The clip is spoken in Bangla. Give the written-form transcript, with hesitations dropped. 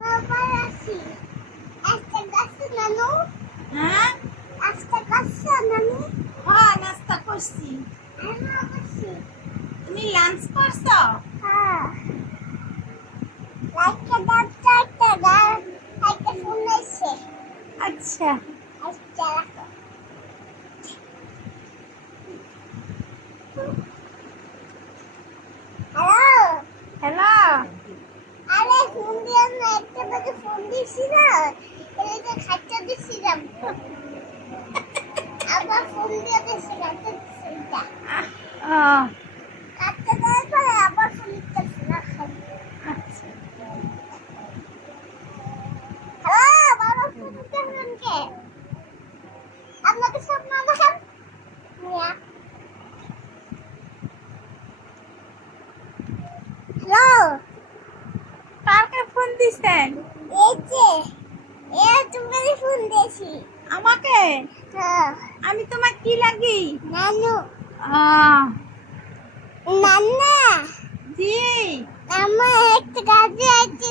হ্যাঁ হ্যাঁ নাস্তা করছি। তুমি লাঞ্চ করছো? আচ্ছা হ্যালো। আরে ফোন দিয়ে না, একটা বাজে ফোন দিছি না, এই যে খাচ্চা দিছিলাম, আবার ফোন দিয়ে দিছি খাচ্চা দিছিলাম, খাচ্চা দেওয়ার পরে আবার ফোন দিতেছি না। আচ্ছা হ্যালো বাবা, ফোন দিতেছেন কে? আপনাকে সব না দেখান মিয়া। হ্যালো, কাকে ফোন দিছেন? এই যে তুমি ফোন দিয়েছি আমাকে? হ্যাঁ। আমি তোমার কি লাগি? নানু আহ, নান্না জি আমার একটা কাজে আছে